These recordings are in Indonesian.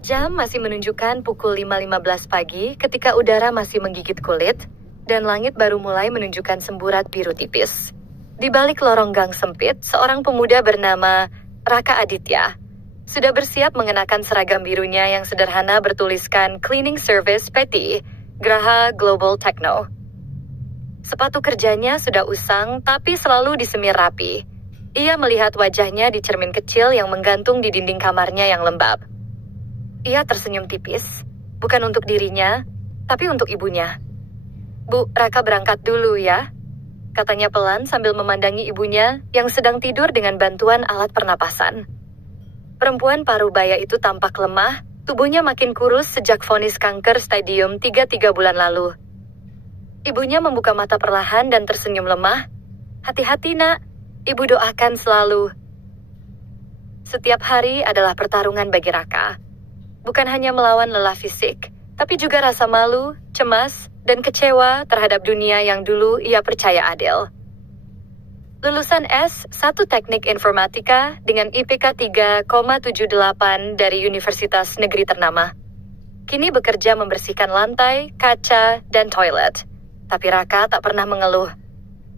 Jam masih menunjukkan pukul 5.15 pagi ketika udara masih menggigit kulit, dan langit baru mulai menunjukkan semburat biru tipis. Di balik lorong gang sempit, seorang pemuda bernama Raka Aditya sudah bersiap mengenakan seragam birunya yang sederhana bertuliskan Cleaning Service PT, Graha Global Techno. Sepatu kerjanya sudah usang tapi selalu disemir rapi. Ia melihat wajahnya di cermin kecil yang menggantung di dinding kamarnya yang lembab. Ia tersenyum tipis, bukan untuk dirinya, tapi untuk ibunya. "Bu, Raka berangkat dulu ya," katanya pelan sambil memandangi ibunya yang sedang tidur dengan bantuan alat pernapasan. Perempuan parubaya itu tampak lemah, tubuhnya makin kurus sejak vonis kanker stadium 3 bulan lalu. Ibunya membuka mata perlahan dan tersenyum lemah. "Hati-hati nak, ibu doakan selalu." Setiap hari adalah pertarungan bagi Raka. Bukan hanya melawan lelah fisik, tapi juga rasa malu, cemas, dan kecewa terhadap dunia yang dulu ia percaya adil. Lulusan S1 Teknik Informatika dengan IPK 3,78 dari Universitas Negeri ternama. Kini bekerja membersihkan lantai, kaca, dan toilet. Tapi Raka tak pernah mengeluh.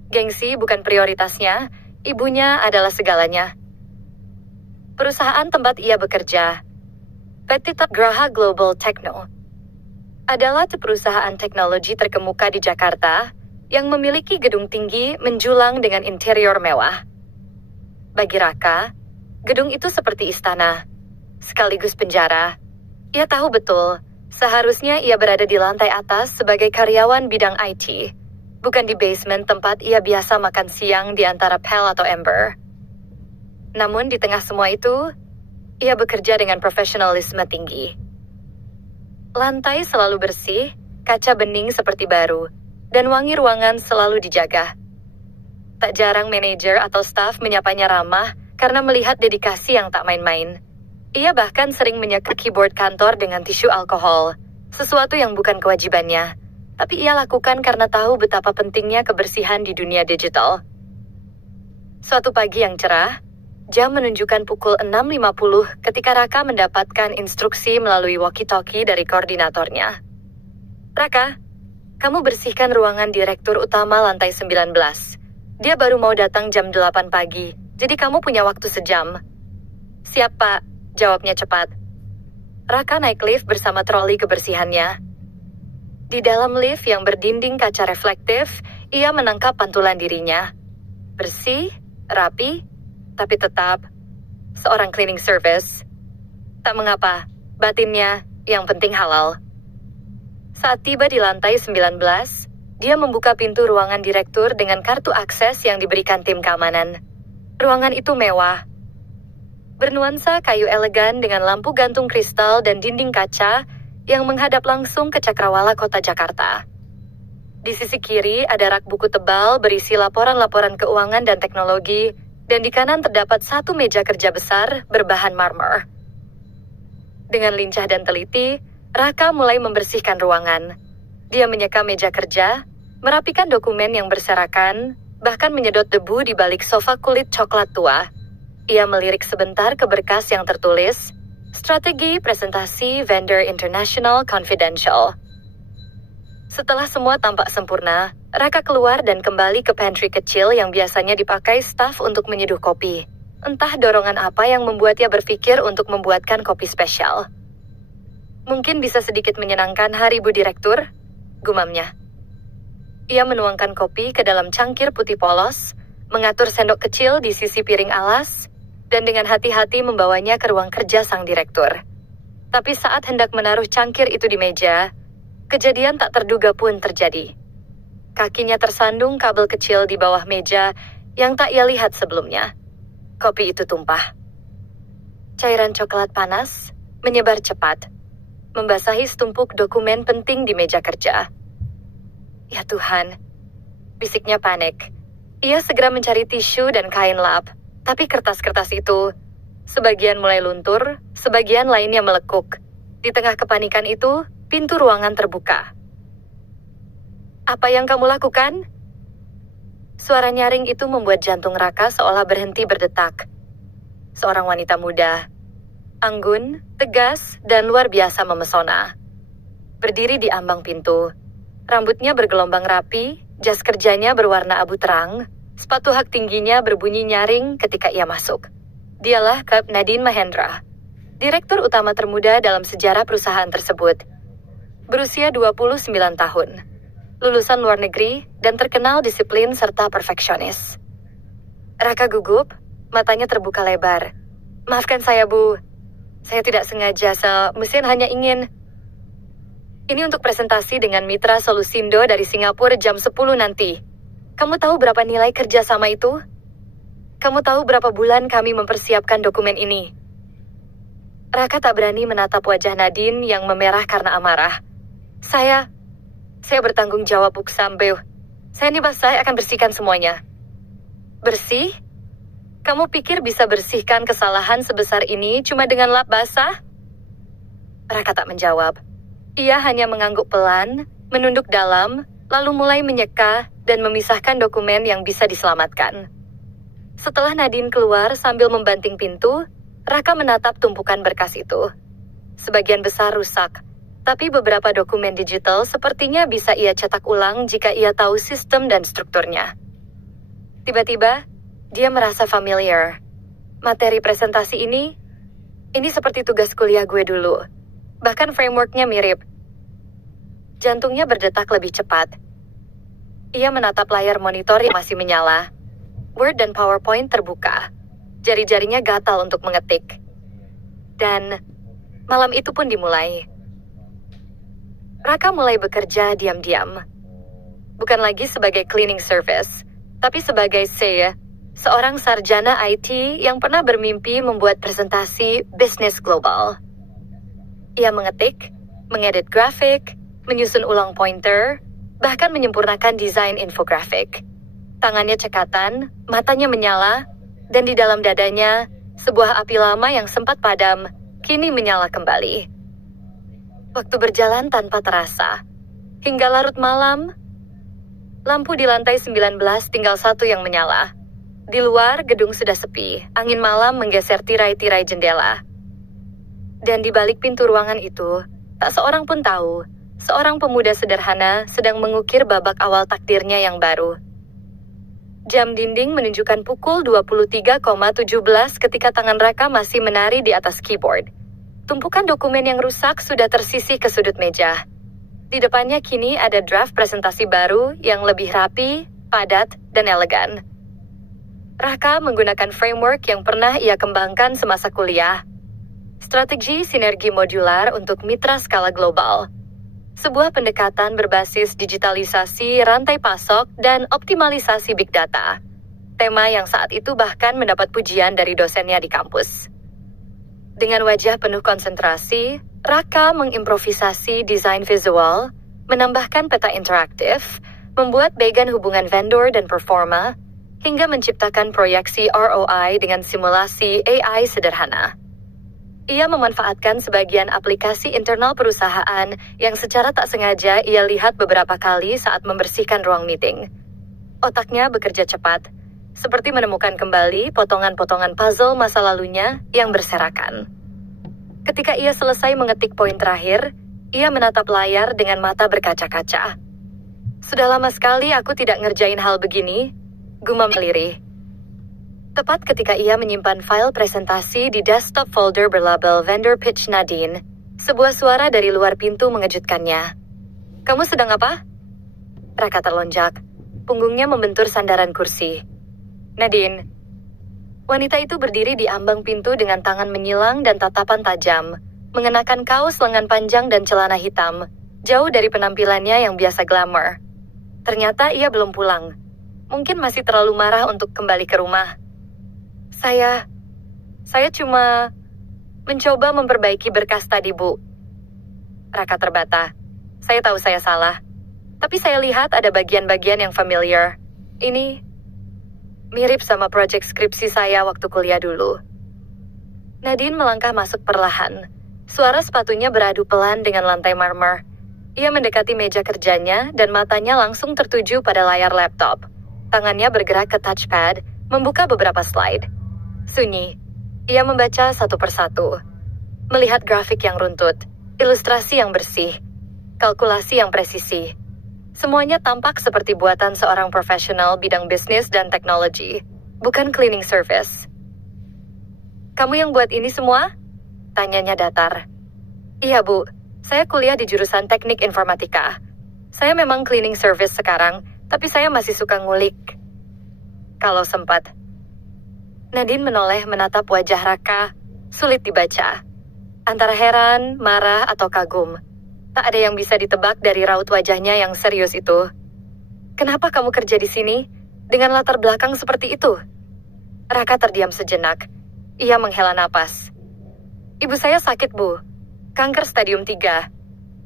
Gengsi bukan prioritasnya, ibunya adalah segalanya. Perusahaan tempat ia bekerja, PT Graha Global Techno, adalah perusahaan teknologi terkemuka di Jakarta yang memiliki gedung tinggi menjulang dengan interior mewah. Bagi Raka, gedung itu seperti istana, sekaligus penjara. Ia tahu betul, seharusnya ia berada di lantai atas sebagai karyawan bidang IT, bukan di basement tempat ia biasa makan siang di antara Pel atau Ember. Namun di tengah semua itu, ia bekerja dengan profesionalisme tinggi. Lantai selalu bersih, kaca bening seperti baru, dan wangi ruangan selalu dijaga. Tak jarang manajer atau staf menyapanya ramah karena melihat dedikasi yang tak main-main. Ia bahkan sering menyeka keyboard kantor dengan tisu alkohol, sesuatu yang bukan kewajibannya, tapi ia lakukan karena tahu betapa pentingnya kebersihan di dunia digital. Suatu pagi yang cerah, jam menunjukkan pukul 6.50 ketika Raka mendapatkan instruksi melalui walkie-talkie dari koordinatornya. "Raka, kamu bersihkan ruangan direktur utama lantai 19. Dia baru mau datang jam 8 pagi, jadi kamu punya waktu sejam." "Siap, Pak," jawabnya cepat. Raka naik lift bersama troli kebersihannya. Di dalam lift yang berdinding kaca reflektif, ia menangkap pantulan dirinya. Bersih, rapi, tapi tetap seorang cleaning service. Tak mengapa, batinnya yang penting halal. Saat tiba di lantai 19, dia membuka pintu ruangan direktur dengan kartu akses yang diberikan tim keamanan. Ruangan itu mewah, bernuansa kayu elegan dengan lampu gantung kristal dan dinding kaca yang menghadap langsung ke cakrawala kota Jakarta. Di sisi kiri ada rak buku tebal berisi laporan-laporan keuangan dan teknologi, dan di kanan terdapat satu meja kerja besar berbahan marmer. Dengan lincah dan teliti, Raka mulai membersihkan ruangan. Dia menyeka meja kerja, merapikan dokumen yang berserakan, bahkan menyedot debu di balik sofa kulit coklat tua. Ia melirik sebentar ke berkas yang tertulis, "Strategi Presentasi Vendor International Confidential." Setelah semua tampak sempurna, Raka keluar dan kembali ke pantry kecil yang biasanya dipakai staf untuk menyeduh kopi. Entah dorongan apa yang membuatnya berpikir untuk membuatkan kopi spesial. "Mungkin bisa sedikit menyenangkan hari Bu Direktur," gumamnya. Ia menuangkan kopi ke dalam cangkir putih polos, mengatur sendok kecil di sisi piring alas, dan dengan hati-hati membawanya ke ruang kerja sang direktur. Tapi saat hendak menaruh cangkir itu di meja, kejadian tak terduga pun terjadi. Kakinya tersandung kabel kecil di bawah meja yang tak ia lihat sebelumnya. Kopi itu tumpah. Cairan coklat panas menyebar cepat, membasahi setumpuk dokumen penting di meja kerja. "Ya Tuhan," bisiknya panik. Ia segera mencari tisu dan kain lap, tapi kertas-kertas itu, sebagian mulai luntur, sebagian lainnya melekuk. Di tengah kepanikan itu, pintu ruangan terbuka. "Apa yang kamu lakukan?" Suara nyaring itu membuat jantung Raka seolah berhenti berdetak. Seorang wanita muda, Anggun, tegas, dan luar biasa memesona. Berdiri di ambang pintu, rambutnya bergelombang rapi, jas kerjanya berwarna abu terang, sepatu hak tingginya berbunyi nyaring ketika ia masuk. Dialah Kap Nadine Mahendra, direktur utama termuda dalam sejarah perusahaan tersebut. Berusia 29 tahun, lulusan luar negeri, dan terkenal disiplin serta perfeksionis. Raka gugup, matanya terbuka lebar. Maafkan saya, Bu. Saya tidak sengaja, mesin hanya ingin... Ini untuk presentasi dengan Mitra Solusindo dari Singapura jam 10 nanti. Kamu tahu berapa nilai kerjasama itu? Kamu tahu berapa bulan kami mempersiapkan dokumen ini? Raka tak berani menatap wajah Nadine yang memerah karena amarah. Saya bertanggung jawab, Bu Sambil. Saya akan bersihkan semuanya. Bersih? Kamu pikir bisa bersihkan kesalahan sebesar ini cuma dengan lap basah? Raka tak menjawab. Ia hanya mengangguk pelan, menunduk dalam, lalu mulai menyeka dan memisahkan dokumen yang bisa diselamatkan. Setelah Nadine keluar sambil membanting pintu, Raka menatap tumpukan berkas itu. Sebagian besar rusak, tapi beberapa dokumen digital sepertinya bisa ia cetak ulang jika ia tahu sistem dan strukturnya. Tiba-tiba, dia merasa familiar. Materi presentasi ini seperti tugas kuliah gue dulu. Bahkan frameworknya mirip. Jantungnya berdetak lebih cepat. Ia menatap layar monitor yang masih menyala. Word dan PowerPoint terbuka. Jari-jarinya gatal untuk mengetik. Dan malam itu pun dimulai. Raka mulai bekerja diam-diam. Bukan lagi sebagai cleaning service, tapi sebagai seorang sarjana IT yang pernah bermimpi membuat presentasi bisnis global. Ia mengetik, mengedit grafik, menyusun ulang pointer, bahkan menyempurnakan desain infografik. Tangannya cekatan, matanya menyala, dan di dalam dadanya, sebuah api lama yang sempat padam, kini menyala kembali. Waktu berjalan tanpa terasa. Hingga larut malam, lampu di lantai 19 tinggal satu yang menyala. Di luar, gedung sudah sepi. Angin malam menggeser tirai-tirai jendela. Dan di balik pintu ruangan itu, tak seorang pun tahu, seorang pemuda sederhana sedang mengukir babak awal takdirnya yang baru. Jam dinding menunjukkan pukul 23,17 ketika tangan Raka masih menari di atas keyboard. Tumpukan dokumen yang rusak sudah tersisih ke sudut meja. Di depannya kini ada draft presentasi baru yang lebih rapi, padat, dan elegan. Raka menggunakan framework yang pernah ia kembangkan semasa kuliah. Strategi sinergi modular untuk mitra skala global. Sebuah pendekatan berbasis digitalisasi rantai pasok dan optimalisasi big data. Tema yang saat itu bahkan mendapat pujian dari dosennya di kampus. Dengan wajah penuh konsentrasi, Raka mengimprovisasi desain visual, menambahkan peta interaktif, membuat bagan hubungan vendor dan performa, hingga menciptakan proyeksi ROI dengan simulasi AI sederhana. Ia memanfaatkan sebagian aplikasi internal perusahaan yang secara tak sengaja ia lihat beberapa kali saat membersihkan ruang meeting. Otaknya bekerja cepat, seperti menemukan kembali potongan-potongan puzzle masa lalunya yang berserakan. Ketika ia selesai mengetik poin terakhir, ia menatap layar dengan mata berkaca-kaca. Sudah lama sekali aku tidak ngerjain hal begini, gumam lirih. Tepat ketika ia menyimpan file presentasi di desktop folder berlabel Vendor Pitch Nadine, sebuah suara dari luar pintu mengejutkannya. Kamu sedang apa? Raka terlonjak. Punggungnya membentur sandaran kursi. Nadine. Wanita itu berdiri di ambang pintu dengan tangan menyilang dan tatapan tajam, mengenakan kaos lengan panjang dan celana hitam, jauh dari penampilannya yang biasa glamour. Ternyata ia belum pulang. Mungkin masih terlalu marah untuk kembali ke rumah. Saya cuma mencoba memperbaiki berkas tadi, Bu. Raka terbata. Saya tahu saya salah. Tapi saya lihat ada bagian-bagian yang familiar. Ini mirip sama proyek skripsi saya waktu kuliah dulu. Nadine melangkah masuk perlahan. Suara sepatunya beradu pelan dengan lantai marmer. Ia mendekati meja kerjanya dan matanya langsung tertuju pada layar laptop. Tangannya bergerak ke touchpad, membuka beberapa slide. Sunyi. Ia membaca satu persatu. Melihat grafik yang runtut, ilustrasi yang bersih, kalkulasi yang presisi, semuanya tampak seperti buatan seorang profesional bidang bisnis dan teknologi, bukan cleaning service. "Kamu yang buat ini semua?" tanyanya datar. "Iya, Bu. Saya kuliah di jurusan teknik informatika. Saya memang cleaning service sekarang, tapi saya masih suka ngulik. Kalau sempat." Nadine menoleh menatap wajah Raka, sulit dibaca. Antara heran, marah, atau kagum. Tak ada yang bisa ditebak dari raut wajahnya yang serius itu. "Kenapa kamu kerja di sini dengan latar belakang seperti itu?" Raka terdiam sejenak. Ia menghela napas. "Ibu saya sakit, Bu. Kanker stadium 3.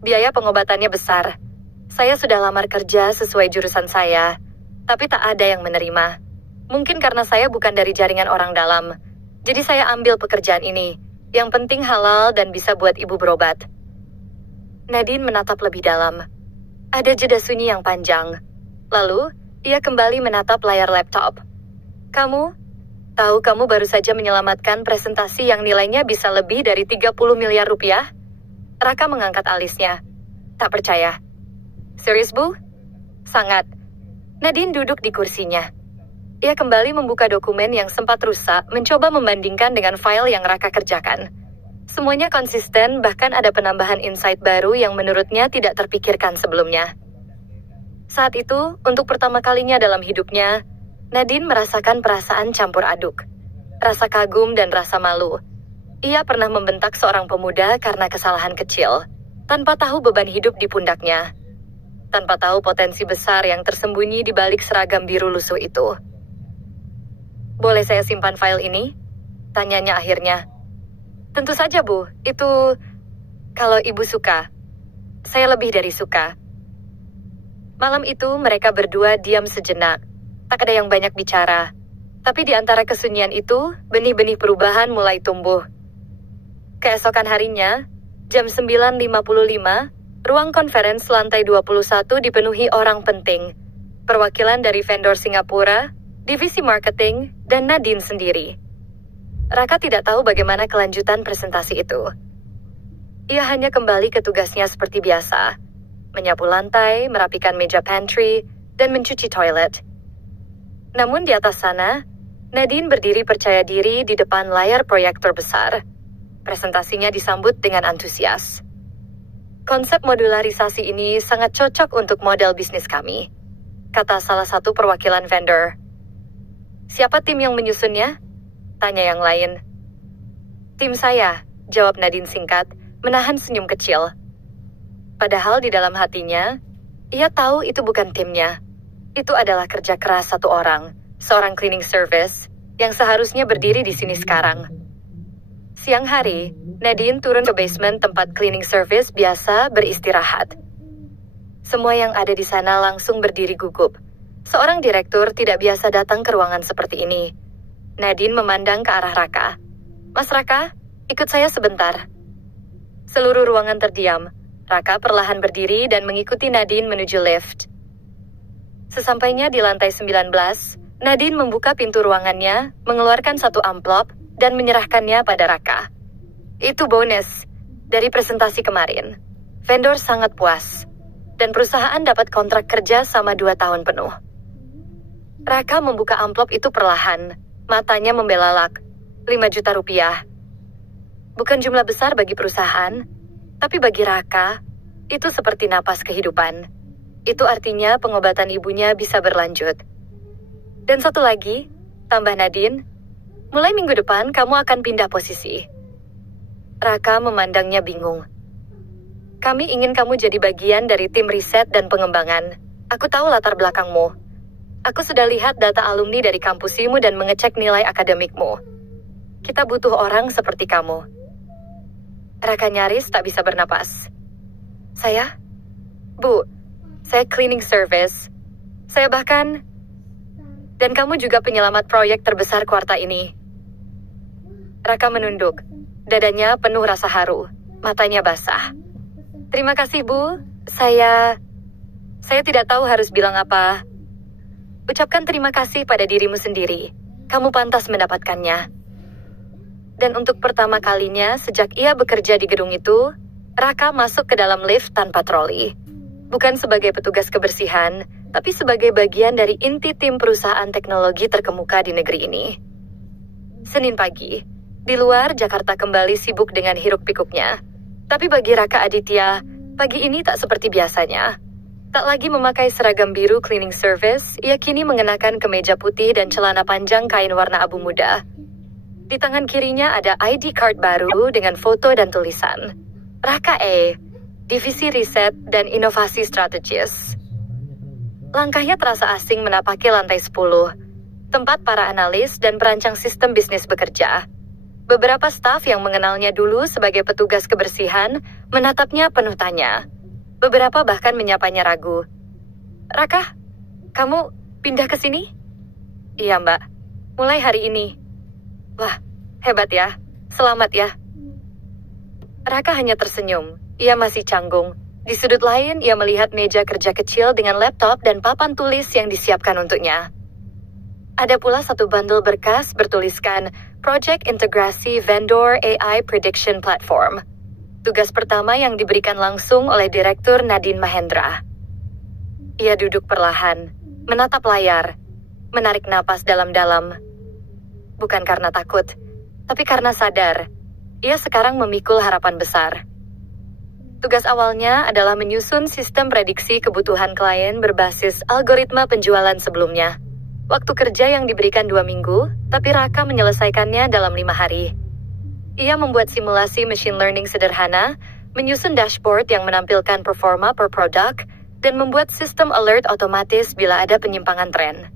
Biaya pengobatannya besar. Saya sudah lamar kerja sesuai jurusan saya, tapi tak ada yang menerima. Mungkin karena saya bukan dari jaringan orang dalam. Jadi saya ambil pekerjaan ini. Yang penting halal dan bisa buat ibu berobat." Nadine menatap lebih dalam. Ada jeda sunyi yang panjang. Lalu, ia kembali menatap layar laptop. "Kamu tahu kamu baru saja menyelamatkan presentasi yang nilainya bisa lebih dari 30 miliar rupiah?" Raka mengangkat alisnya. "Tak percaya." "Serius, Bu?" "Sangat." Nadine duduk di kursinya. Ia kembali membuka dokumen yang sempat rusak, mencoba membandingkan dengan file yang Raka kerjakan. Semuanya konsisten, bahkan ada penambahan insight baru yang menurutnya tidak terpikirkan sebelumnya. Saat itu, untuk pertama kalinya dalam hidupnya, Nadine merasakan perasaan campur aduk. Rasa kagum dan rasa malu. Ia pernah membentak seorang pemuda karena kesalahan kecil, tanpa tahu beban hidup di pundaknya. Tanpa tahu potensi besar yang tersembunyi di balik seragam biru lusuh itu. "Boleh saya simpan file ini?" tanyanya akhirnya. "Tentu saja, Bu. Itu kalau ibu suka." "Saya lebih dari suka." Malam itu mereka berdua diam sejenak. Tak ada yang banyak bicara. Tapi di antara kesunyian itu, benih-benih perubahan mulai tumbuh. Keesokan harinya, jam 9.55, ruang conference lantai 21 dipenuhi orang penting. Perwakilan dari vendor Singapura, divisi marketing, dan Nadine sendiri. Raka tidak tahu bagaimana kelanjutan presentasi itu. Ia hanya kembali ke tugasnya seperti biasa. Menyapu lantai, merapikan meja pantry, dan mencuci toilet. Namun di atas sana, Nadine berdiri percaya diri di depan layar proyektor besar. Presentasinya disambut dengan antusias. "Konsep modularisasi ini sangat cocok untuk model bisnis kami," kata salah satu perwakilan vendor. "Siapa tim yang menyusunnya?" tanya yang lain. "Tim saya," jawab Nadine singkat, menahan senyum kecil. Padahal di dalam hatinya, ia tahu itu bukan timnya. Itu adalah kerja keras satu orang, seorang cleaning service, yang seharusnya berdiri di sini sekarang. Siang hari, Nadine turun ke basement tempat cleaning service biasa beristirahat. Semua yang ada di sana langsung berdiri gugup. Seorang direktur tidak biasa datang ke ruangan seperti ini. Nadine memandang ke arah Raka. "Mas Raka, ikut saya sebentar." Seluruh ruangan terdiam. Raka perlahan berdiri dan mengikuti Nadine menuju lift. Sesampainya di lantai 19, Nadine membuka pintu ruangannya, mengeluarkan satu amplop, dan menyerahkannya pada Raka. "Itu bonus dari presentasi kemarin. Vendor sangat puas, dan perusahaan dapat kontrak kerja sama 2 tahun penuh." Raka membuka amplop itu perlahan, matanya membelalak. 5 juta rupiah. Bukan jumlah besar bagi perusahaan, tapi bagi Raka, itu seperti napas kehidupan. Itu artinya pengobatan ibunya bisa berlanjut. "Dan satu lagi," tambah Nadine, "mulai minggu depan kamu akan pindah posisi." Raka memandangnya bingung. "Kami ingin kamu jadi bagian dari tim riset dan pengembangan. Aku tahu latar belakangmu. Aku sudah lihat data alumni dari kampusmu dan mengecek nilai akademikmu. Kita butuh orang seperti kamu." Raka nyaris tak bisa bernapas. "Saya? Bu, saya cleaning service. Saya bahkan... Dan kamu juga penyelamat proyek terbesar kuarta ini." Raka menunduk. Dadanya penuh rasa haru. Matanya basah. "Terima kasih, Bu. Saya tidak tahu harus bilang apa. Ucapkan terima kasih pada dirimu sendiri. Kamu pantas mendapatkannya." Dan untuk pertama kalinya sejak ia bekerja di gedung itu, Raka masuk ke dalam lift tanpa troli. Bukan sebagai petugas kebersihan, tapi sebagai bagian dari inti tim perusahaan teknologi terkemuka di negeri ini. Senin pagi, di luar Jakarta kembali sibuk dengan hiruk-pikuknya. Tapi bagi Raka Aditya, pagi ini tak seperti biasanya. Tak lagi memakai seragam biru cleaning service, ia kini mengenakan kemeja putih dan celana panjang kain warna abu muda. Di tangan kirinya ada ID card baru dengan foto dan tulisan Raka E, Divisi Riset dan Inovasi Strategis. Langkahnya terasa asing menapaki lantai 10, tempat para analis dan perancang sistem bisnis bekerja. Beberapa staf yang mengenalnya dulu sebagai petugas kebersihan menatapnya penuh tanya. Beberapa bahkan menyapanya ragu. Raka, kamu pindah ke sini? Iya mbak, mulai hari ini. Wah, hebat ya. Selamat ya. Raka hanya tersenyum. Ia masih canggung. Di sudut lain, ia melihat meja kerja kecil dengan laptop dan papan tulis yang disiapkan untuknya. Ada pula satu bundle berkas bertuliskan Project Integrasi Vendor AI Prediction Platform. Tugas pertama yang diberikan langsung oleh Direktur Nadine Mahendra. Ia duduk perlahan, menatap layar, menarik napas dalam-dalam. Bukan karena takut, tapi karena sadar, ia sekarang memikul harapan besar. Tugas awalnya adalah menyusun sistem prediksi kebutuhan klien berbasis algoritma penjualan sebelumnya. Waktu kerja yang diberikan 2 minggu, tapi Raka menyelesaikannya dalam 5 hari. Ia membuat simulasi machine learning sederhana, menyusun dashboard yang menampilkan performa per produk, dan membuat sistem alert otomatis bila ada penyimpangan tren.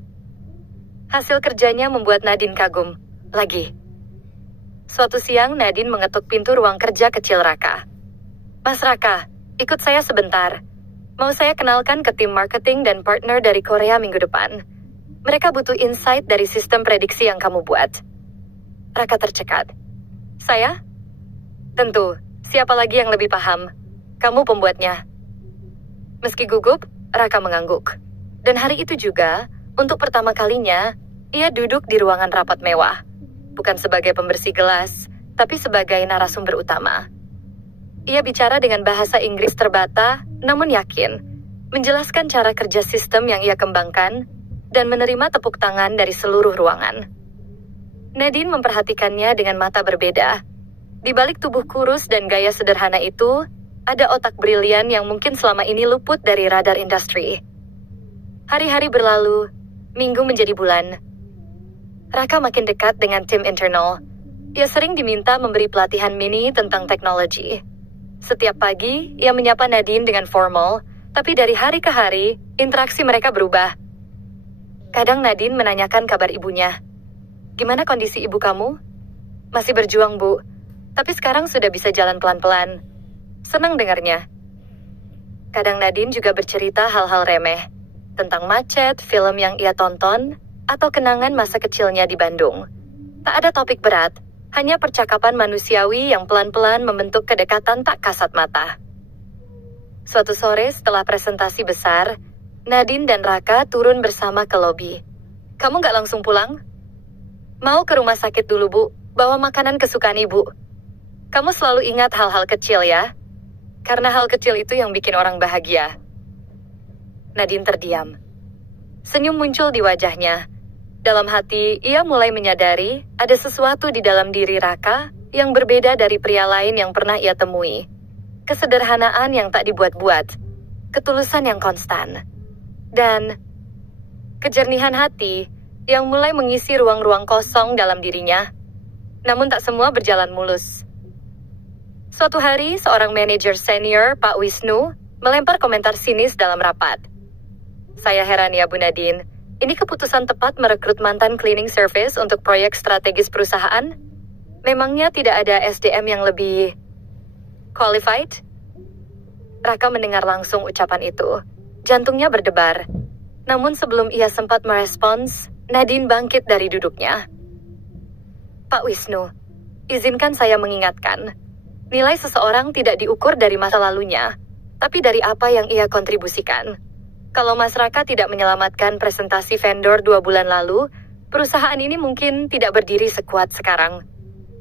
Hasil kerjanya membuat Nadine kagum. Lagi. Suatu siang, Nadine mengetuk pintu ruang kerja kecil Raka. Mas Raka, ikut saya sebentar. Mau saya kenalkan ke tim marketing dan partner dari Korea minggu depan. Mereka butuh insight dari sistem prediksi yang kamu buat. Raka tercekat. Saya? Tentu, siapa lagi yang lebih paham? Kamu pembuatnya. Meski gugup, Raka mengangguk. Dan hari itu juga, untuk pertama kalinya, ia duduk di ruangan rapat mewah. Bukan sebagai pembersih gelas, tapi sebagai narasumber utama. Ia bicara dengan bahasa Inggris terbata, namun yakin, menjelaskan cara kerja sistem yang ia kembangkan, dan menerima tepuk tangan dari seluruh ruangan. Nadine memperhatikannya dengan mata berbeda. Di balik tubuh kurus dan gaya sederhana itu, ada otak brilian yang mungkin selama ini luput dari radar industri. Hari-hari berlalu, minggu menjadi bulan. Raka makin dekat dengan tim internal. Ia sering diminta memberi pelatihan mini tentang teknologi. Setiap pagi, ia menyapa Nadine dengan formal, tapi dari hari ke hari, interaksi mereka berubah. Kadang Nadine menanyakan kabar ibunya. Gimana kondisi ibu kamu? Masih berjuang, Bu. Tapi sekarang sudah bisa jalan pelan-pelan. Senang dengarnya. Kadang Nadine juga bercerita hal-hal remeh. Tentang macet, film yang ia tonton, atau kenangan masa kecilnya di Bandung. Tak ada topik berat, hanya percakapan manusiawi yang pelan-pelan membentuk kedekatan tak kasat mata. Suatu sore setelah presentasi besar, Nadine dan Raka turun bersama ke lobi. Kamu nggak langsung pulang? Mau ke rumah sakit dulu, Bu. Bawa makanan kesukaan Ibu. Kamu selalu ingat hal-hal kecil ya? Karena hal kecil itu yang bikin orang bahagia. Nadine terdiam. Senyum muncul di wajahnya. Dalam hati, ia mulai menyadari ada sesuatu di dalam diri Raka yang berbeda dari pria lain yang pernah ia temui. Kesederhanaan yang tak dibuat-buat. Ketulusan yang konstan. Dan kejernihan hati yang mulai mengisi ruang-ruang kosong dalam dirinya. Namun tak semua berjalan mulus. Suatu hari, seorang manajer senior, Pak Wisnu, melempar komentar sinis dalam rapat. Saya heran ya, Bu Nadine. Ini keputusan tepat merekrut mantan cleaning service untuk proyek strategis perusahaan? Memangnya tidak ada SDM yang lebih qualified? Raka mendengar langsung ucapan itu. Jantungnya berdebar. Namun sebelum ia sempat merespons, Nadine bangkit dari duduknya. Pak Wisnu, izinkan saya mengingatkan. Nilai seseorang tidak diukur dari masa lalunya, tapi dari apa yang ia kontribusikan. Kalau Mas Raka tidak menyelamatkan presentasi vendor 2 bulan lalu, perusahaan ini mungkin tidak berdiri sekuat sekarang.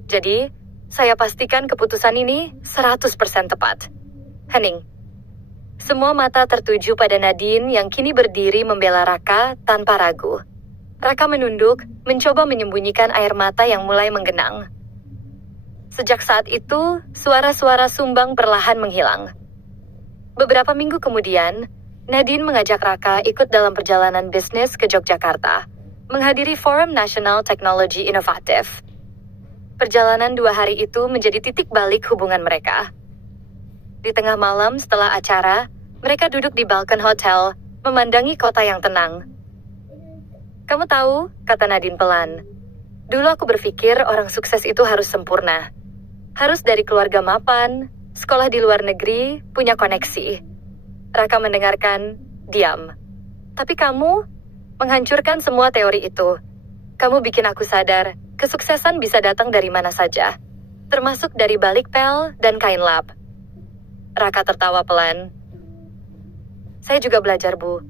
Jadi, saya pastikan keputusan ini 100% tepat. Hening. Semua mata tertuju pada Nadine yang kini berdiri membela Raka tanpa ragu. Raka menunduk, mencoba menyembunyikan air mata yang mulai menggenang. Sejak saat itu, suara-suara sumbang perlahan menghilang. Beberapa minggu kemudian, Nadine mengajak Raka ikut dalam perjalanan bisnis ke Yogyakarta, menghadiri Forum Nasional Teknologi Inovatif. Perjalanan 2 hari itu menjadi titik balik hubungan mereka. Di tengah malam setelah acara, mereka duduk di balkon hotel, memandangi kota yang tenang. "Kamu tahu," kata Nadine pelan, "dulu aku berpikir orang sukses itu harus sempurna. Harus dari keluarga mapan, sekolah di luar negeri, punya koneksi." Raka mendengarkan, diam. "Tapi kamu menghancurkan semua teori itu. Kamu bikin aku sadar, kesuksesan bisa datang dari mana saja, termasuk dari balik pel dan kain lap." Raka tertawa pelan. "Saya juga belajar, Bu.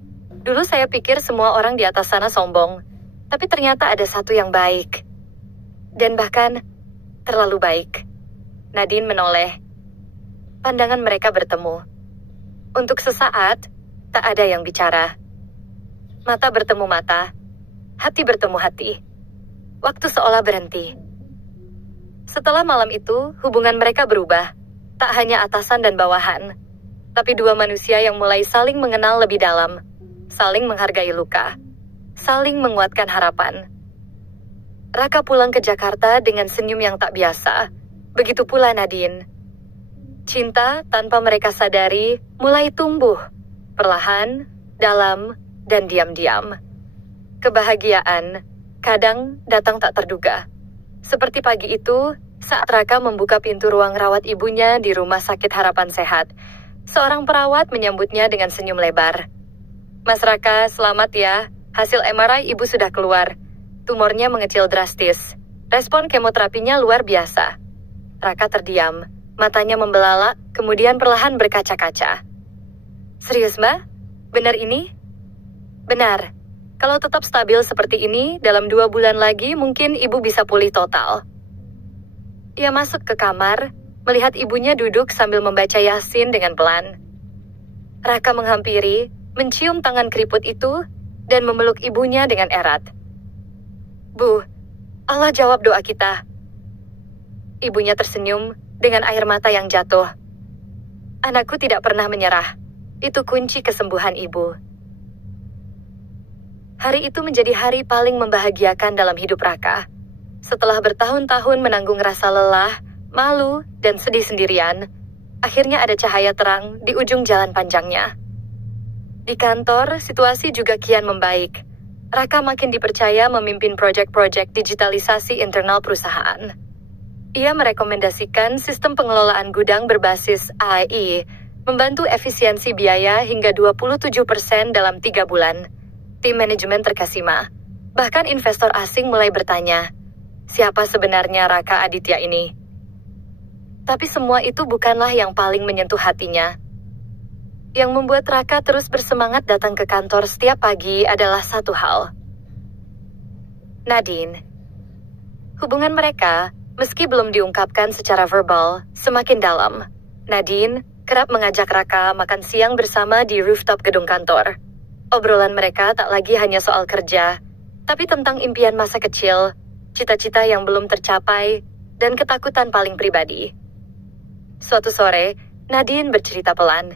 Dulu saya pikir semua orang di atas sana sombong, tapi ternyata ada satu yang baik. Dan bahkan, terlalu baik." Nadine menoleh. Pandangan mereka bertemu. Untuk sesaat, tak ada yang bicara. Mata bertemu mata, hati bertemu hati. Waktu seolah berhenti. Setelah malam itu, hubungan mereka berubah. Tak hanya atasan dan bawahan, tapi dua manusia yang mulai saling mengenal lebih dalam, saling menghargai luka, saling menguatkan harapan. Raka pulang ke Jakarta dengan senyum yang tak biasa. Begitu pula Nadine. Cinta tanpa mereka sadari mulai tumbuh, perlahan, dalam, dan diam-diam. Kebahagiaan kadang datang tak terduga. Seperti pagi itu, saat Raka membuka pintu ruang rawat ibunya di Rumah Sakit Harapan Sehat, seorang perawat menyambutnya dengan senyum lebar. "Mas Raka, selamat ya. Hasil MRI ibu sudah keluar. Tumornya mengecil drastis. Respon kemoterapinya luar biasa." Raka terdiam, matanya membelalak, kemudian perlahan berkaca-kaca. "Serius, Mbak? Benar ini?" "Benar. Kalau tetap stabil seperti ini, dalam 2 bulan lagi mungkin ibu bisa pulih total." Ia masuk ke kamar, melihat ibunya duduk sambil membaca Yasin dengan pelan. Raka menghampiri, mencium tangan keriput itu, dan memeluk ibunya dengan erat. "Bu, Allah jawab doa kita." Ibunya tersenyum dengan air mata yang jatuh. "Anakku tidak pernah menyerah. Itu kunci kesembuhan ibu." Hari itu menjadi hari paling membahagiakan dalam hidup Raka. Setelah bertahun-tahun menanggung rasa lelah, malu, dan sedih sendirian, akhirnya ada cahaya terang di ujung jalan panjangnya. Di kantor, situasi juga kian membaik. Raka makin dipercaya memimpin proyek-proyek digitalisasi internal perusahaan. Ia merekomendasikan sistem pengelolaan gudang berbasis AI, membantu efisiensi biaya hingga 27% dalam 3 bulan. Tim manajemen terkesima. Bahkan investor asing mulai bertanya, siapa sebenarnya Raka Aditya ini? Tapi semua itu bukanlah yang paling menyentuh hatinya. Yang membuat Raka terus bersemangat datang ke kantor setiap pagi adalah satu hal. Nadine. Hubungan mereka, meski belum diungkapkan secara verbal, semakin dalam. Nadine kerap mengajak Raka makan siang bersama di rooftop gedung kantor. Obrolan mereka tak lagi hanya soal kerja, tapi tentang impian masa kecil, cita-cita yang belum tercapai, dan ketakutan paling pribadi. Suatu sore, Nadine bercerita pelan.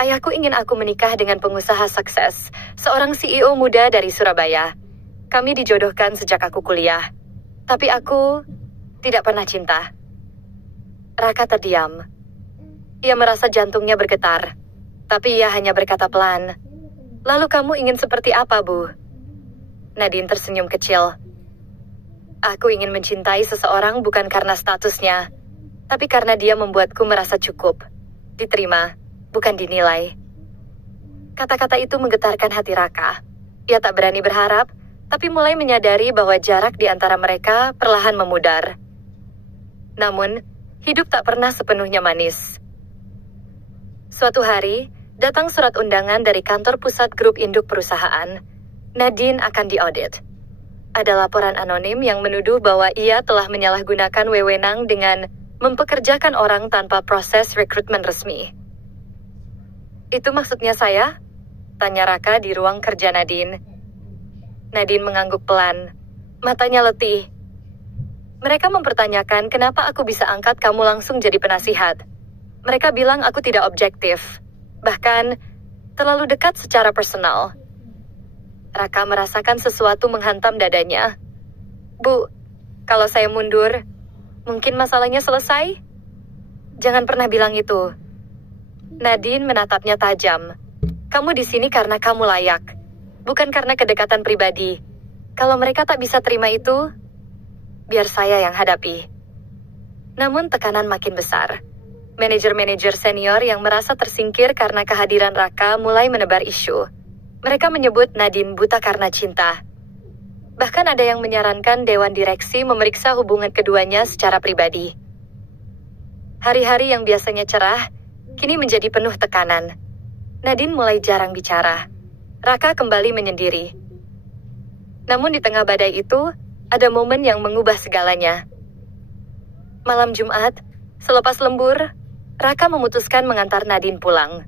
"Ayahku ingin aku menikah dengan pengusaha sukses, seorang CEO muda dari Surabaya. Kami dijodohkan sejak aku kuliah. Tapi aku tidak pernah cinta." Raka terdiam. Ia merasa jantungnya bergetar, tapi ia hanya berkata pelan, "Lalu kamu ingin seperti apa, Bu?" Nadine tersenyum kecil. "Aku ingin mencintai seseorang bukan karena statusnya, tapi karena dia membuatku merasa cukup, diterima, bukan dinilai." Kata-kata itu menggetarkan hati Raka. Ia tak berani berharap, tapi mulai menyadari bahwa jarak di antara mereka perlahan memudar. Namun, hidup tak pernah sepenuhnya manis. Suatu hari, datang surat undangan dari kantor pusat grup induk perusahaan. Nadine akan diaudit. Ada laporan anonim yang menuduh bahwa ia telah menyalahgunakan wewenang dengan mempekerjakan orang tanpa proses rekrutmen resmi. Itu maksudnya saya? Tanya Raka di ruang kerja Nadine. Nadine mengangguk pelan. Matanya letih. Mereka mempertanyakan kenapa aku bisa angkat kamu langsung jadi penasihat. Mereka bilang aku tidak objektif. Bahkan, terlalu dekat secara personal. Raka merasakan sesuatu menghantam dadanya. Bu, kalau saya mundur, mungkin masalahnya selesai? Jangan pernah bilang itu. Nadine menatapnya tajam. Kamu di sini karena kamu layak, bukan karena kedekatan pribadi. Kalau mereka tak bisa terima itu, biar saya yang hadapi. Namun tekanan makin besar. Manajer-manajer senior yang merasa tersingkir karena kehadiran Raka mulai menebar isu. Mereka menyebut Nadine buta karena cinta. Bahkan ada yang menyarankan Dewan Direksi memeriksa hubungan keduanya secara pribadi. Hari-hari yang biasanya cerah, kini menjadi penuh tekanan. Nadine mulai jarang bicara. Raka kembali menyendiri. Namun di tengah badai itu, ada momen yang mengubah segalanya. Malam Jumat, selepas lembur, Raka memutuskan mengantar Nadine pulang.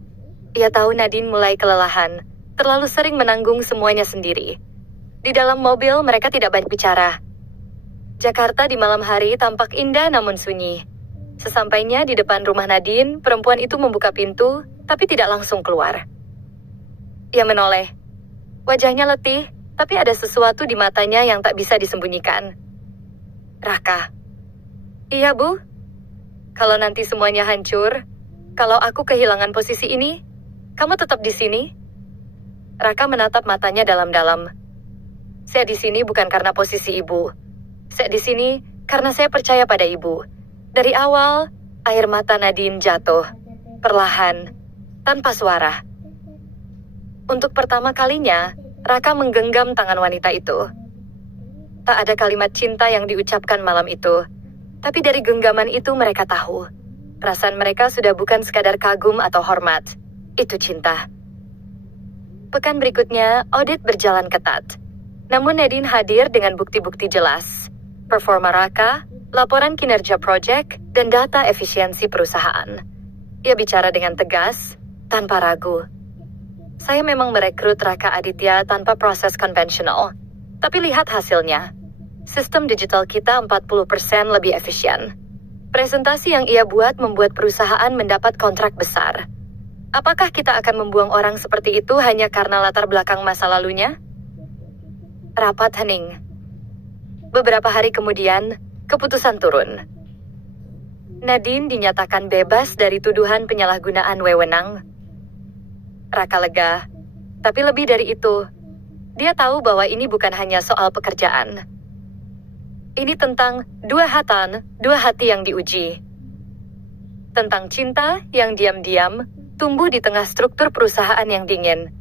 Ia tahu Nadine mulai kelelahan, terlalu sering menanggung semuanya sendiri. Di dalam mobil mereka tidak banyak bicara. Jakarta di malam hari tampak indah namun sunyi. Sesampainya di depan rumah Nadine, perempuan itu membuka pintu, tapi tidak langsung keluar. Ia menoleh. Wajahnya letih, tapi ada sesuatu di matanya yang tak bisa disembunyikan. Raka. Iya, Bu. Kalau nanti semuanya hancur, kalau aku kehilangan posisi ini, kamu tetap di sini? Raka menatap matanya dalam-dalam. Saya di sini bukan karena posisi ibu. Saya di sini karena saya percaya pada ibu. Dari awal, air mata Nadine jatuh. Perlahan, tanpa suara. Untuk pertama kalinya, Raka menggenggam tangan wanita itu. Tak ada kalimat cinta yang diucapkan malam itu. Tapi dari genggaman itu mereka tahu. Perasaan mereka sudah bukan sekadar kagum atau hormat. Itu cinta. Pekan berikutnya, audit berjalan ketat. Namun Nadine hadir dengan bukti-bukti jelas. Performa Raka, laporan kinerja proyek, dan data efisiensi perusahaan. Ia bicara dengan tegas, tanpa ragu. Saya memang merekrut Raka Aditya tanpa proses konvensional. Tapi lihat hasilnya. Sistem digital kita 40% lebih efisien. Presentasi yang ia buat membuat perusahaan mendapat kontrak besar. Apakah kita akan membuang orang seperti itu hanya karena latar belakang masa lalunya? Rapat hening. Beberapa hari kemudian, keputusan turun. Nadine dinyatakan bebas dari tuduhan penyalahgunaan wewenang. Raka lega, tapi lebih dari itu, dia tahu bahwa ini bukan hanya soal pekerjaan. Ini tentang dua hati yang diuji. Tentang cinta yang diam-diam tumbuh di tengah struktur perusahaan yang dingin.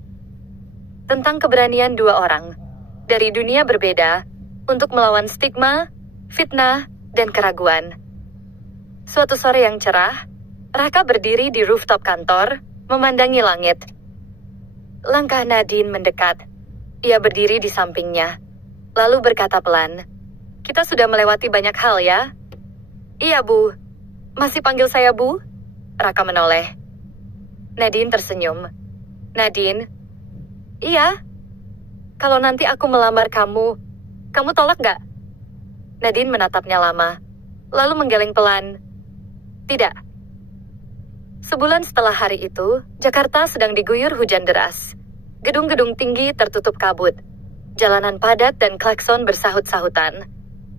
Tentang keberanian dua orang dari dunia berbeda untuk melawan stigma, fitnah, dan keraguan. Suatu sore yang cerah, Raka berdiri di rooftop kantor, memandangi langit. Langkah Nadine mendekat. Ia berdiri di sampingnya, lalu berkata pelan, "Kita sudah melewati banyak hal ya?" "Iya, Bu." "Masih panggil saya Bu?" Raka menoleh. Nadine tersenyum. "Nadine?" "Iya." "Kalau nanti aku melamar kamu, kamu tolak gak?" Nadine menatapnya lama, lalu menggeleng pelan. "Tidak." Sebulan setelah hari itu, Jakarta sedang diguyur hujan deras. Gedung-gedung tinggi tertutup kabut. Jalanan padat dan klakson bersahut-sahutan.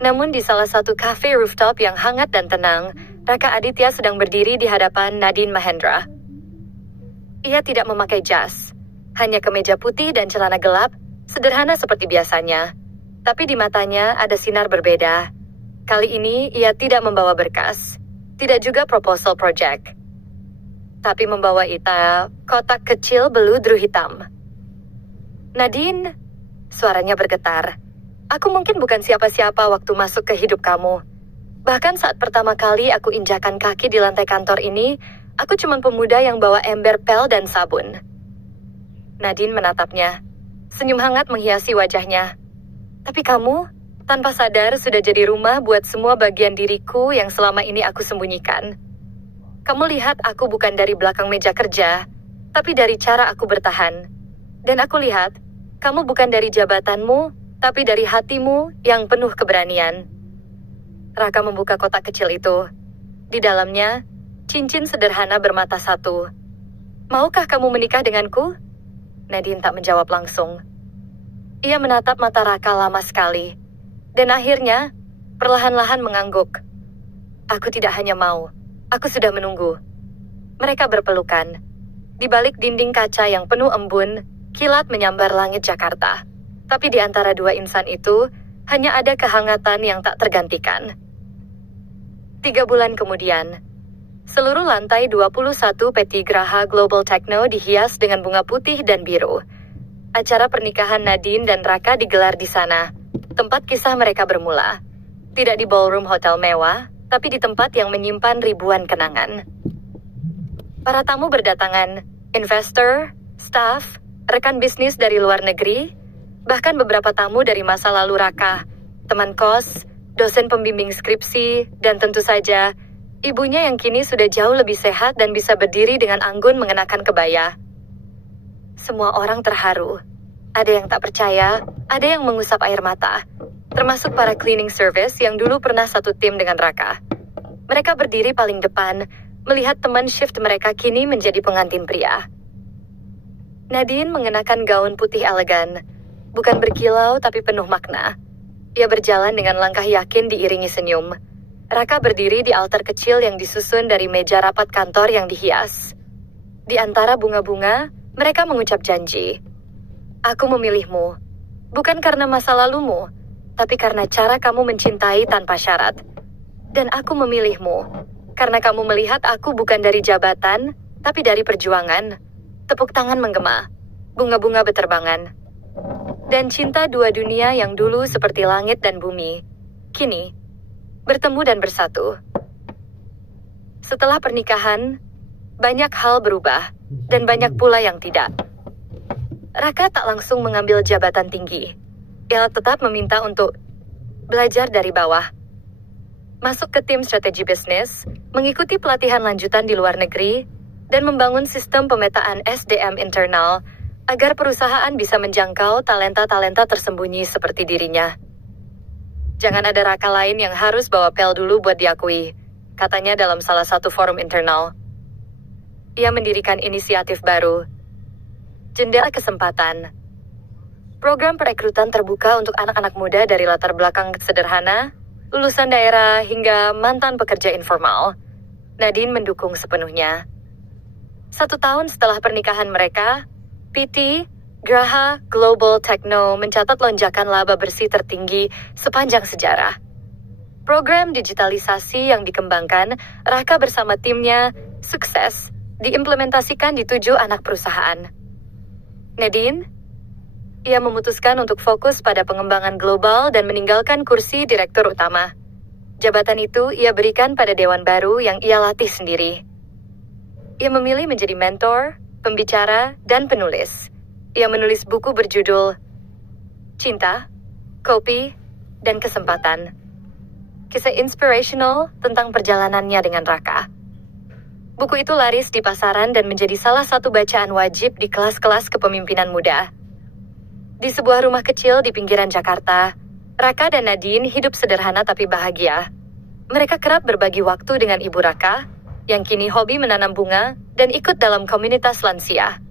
Namun di salah satu kafe rooftop yang hangat dan tenang, Raka Aditya sedang berdiri di hadapan Nadine Mahendra. Ia tidak memakai jas, hanya kemeja putih dan celana gelap, sederhana seperti biasanya. Tapi di matanya ada sinar berbeda. Kali ini ia tidak membawa berkas, tidak juga proposal project. Tapi membawa kotak kecil beludru hitam. "Nadine," suaranya bergetar. "Aku mungkin bukan siapa-siapa waktu masuk ke hidup kamu. Bahkan saat pertama kali aku injakan kaki di lantai kantor ini, aku cuma pemuda yang bawa ember pel dan sabun." Nadine menatapnya. Senyum hangat menghiasi wajahnya. Tapi kamu, tanpa sadar sudah jadi rumah buat semua bagian diriku yang selama ini aku sembunyikan. Kamu lihat aku bukan dari belakang meja kerja, tapi dari cara aku bertahan. Dan aku lihat, kamu bukan dari jabatanmu, tapi dari hatimu yang penuh keberanian. Raka membuka kotak kecil itu. Di dalamnya, cincin sederhana bermata satu. Maukah kamu menikah denganku? Nadine tak menjawab langsung. Ia menatap mata Raka lama sekali. Dan akhirnya, perlahan-lahan mengangguk. Aku tidak hanya mau, aku sudah menunggu. Mereka berpelukan. Di balik dinding kaca yang penuh embun, kilat menyambar langit Jakarta. Tapi di antara dua insan itu, hanya ada kehangatan yang tak tergantikan. 3 bulan kemudian, seluruh lantai 21 Peti Graha Global Techno dihias dengan bunga putih dan biru. Acara pernikahan Nadine dan Raka digelar di sana, tempat kisah mereka bermula. Tidak di ballroom hotel mewah, tapi di tempat yang menyimpan ribuan kenangan. Para tamu berdatangan, investor, staff, rekan bisnis dari luar negeri, bahkan beberapa tamu dari masa lalu Raka, teman kos, dosen pembimbing skripsi, dan tentu saja, ibunya yang kini sudah jauh lebih sehat dan bisa berdiri dengan anggun mengenakan kebaya. Semua orang terharu. Ada yang tak percaya, ada yang mengusap air mata, termasuk para cleaning service yang dulu pernah satu tim dengan Raka. Mereka berdiri paling depan, melihat teman shift mereka kini menjadi pengantin pria. Nadine mengenakan gaun putih elegan, bukan berkilau tapi penuh makna. Ia berjalan dengan langkah yakin diiringi senyum. Raka berdiri di altar kecil yang disusun dari meja rapat kantor yang dihias. Di antara bunga-bunga, mereka mengucap janji. Aku memilihmu, bukan karena masa lalumu, tapi karena cara kamu mencintai tanpa syarat. Dan aku memilihmu, karena kamu melihat aku bukan dari jabatan, tapi dari perjuangan. Tepuk tangan menggema, bunga-bunga beterbangan. Dan cinta dua dunia yang dulu seperti langit dan bumi, kini bertemu dan bersatu. Setelah pernikahan, banyak hal berubah, dan banyak pula yang tidak. Raka tak langsung mengambil jabatan tinggi. Ia tetap meminta untuk belajar dari bawah. Masuk ke tim strategi bisnis, mengikuti pelatihan lanjutan di luar negeri, dan membangun sistem pemetaan SDM internal agar perusahaan bisa menjangkau talenta-talenta tersembunyi seperti dirinya. Jangan ada Raka lain yang harus bawa pel dulu buat diakui, katanya dalam salah satu forum internal. Ia mendirikan inisiatif baru, Jendela Kesempatan. Program perekrutan terbuka untuk anak-anak muda dari latar belakang sederhana, lulusan daerah hingga mantan pekerja informal. Nadine mendukung sepenuhnya. 1 tahun setelah pernikahan mereka, PT Graha Global Techno mencatat lonjakan laba bersih tertinggi sepanjang sejarah. Program digitalisasi yang dikembangkan, Raka bersama timnya, sukses diimplementasikan di 7 anak perusahaan. Nadine, ia memutuskan untuk fokus pada pengembangan global dan meninggalkan kursi direktur utama. Jabatan itu ia berikan pada dewan baru yang ia latih sendiri. Ia memilih menjadi mentor, pembicara, dan penulis. Ia menulis buku berjudul Cinta, Kopi, dan Kesempatan. Kisah inspirational tentang perjalanannya dengan Raka. Buku itu laris di pasaran dan menjadi salah satu bacaan wajib di kelas-kelas kepemimpinan muda. Di sebuah rumah kecil di pinggiran Jakarta, Raka dan Nadine hidup sederhana tapi bahagia. Mereka kerap berbagi waktu dengan ibu Raka, yang kini hobi menanam bunga dan ikut dalam komunitas lansia.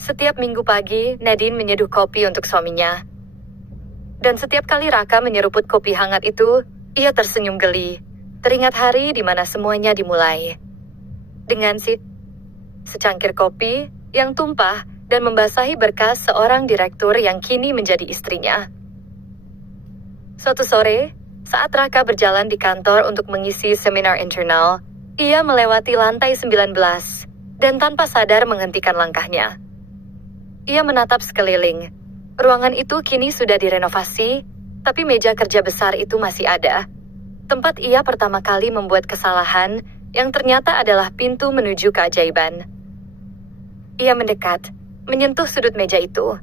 Setiap minggu pagi, Nadine menyeduh kopi untuk suaminya. Dan setiap kali Raka menyeruput kopi hangat itu, ia tersenyum geli. Teringat hari di mana semuanya dimulai. Dengan secangkir kopi yang tumpah dan membasahi berkas seorang direktur yang kini menjadi istrinya. Suatu sore, saat Raka berjalan di kantor untuk mengisi seminar internal, ia melewati lantai 19 dan tanpa sadar menghentikan langkahnya. Ia menatap sekeliling. Ruangan itu kini sudah direnovasi, tapi meja kerja besar itu masih ada. Tempat ia pertama kali membuat kesalahan yang ternyata adalah pintu menuju keajaiban. Ia mendekat, menyentuh sudut meja itu.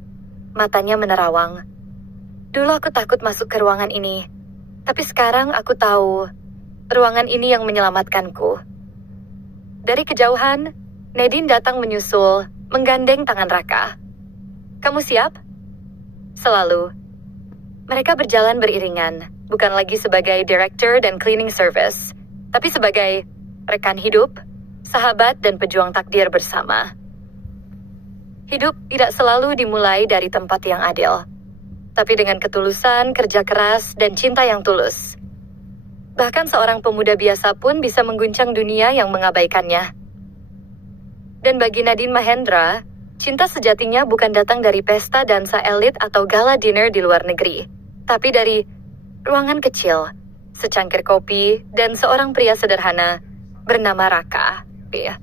Matanya menerawang. Dulu aku takut masuk ke ruangan ini, tapi sekarang aku tahu ruangan ini yang menyelamatkanku. Dari kejauhan, Nadine datang menyusul, menggandeng tangan Raka. Kamu siap? Selalu. Mereka berjalan beriringan, bukan lagi sebagai director dan cleaning service, tapi sebagai rekan hidup, sahabat dan pejuang takdir bersama. Hidup tidak selalu dimulai dari tempat yang adil, tapi dengan ketulusan, kerja keras, dan cinta yang tulus. Bahkan seorang pemuda biasa pun bisa mengguncang dunia yang mengabaikannya. Dan bagi Nadine Mahendra, cinta sejatinya bukan datang dari pesta dansa elit atau gala dinner di luar negeri, tapi dari ruangan kecil, secangkir kopi, dan seorang pria sederhana bernama Raka. Ya.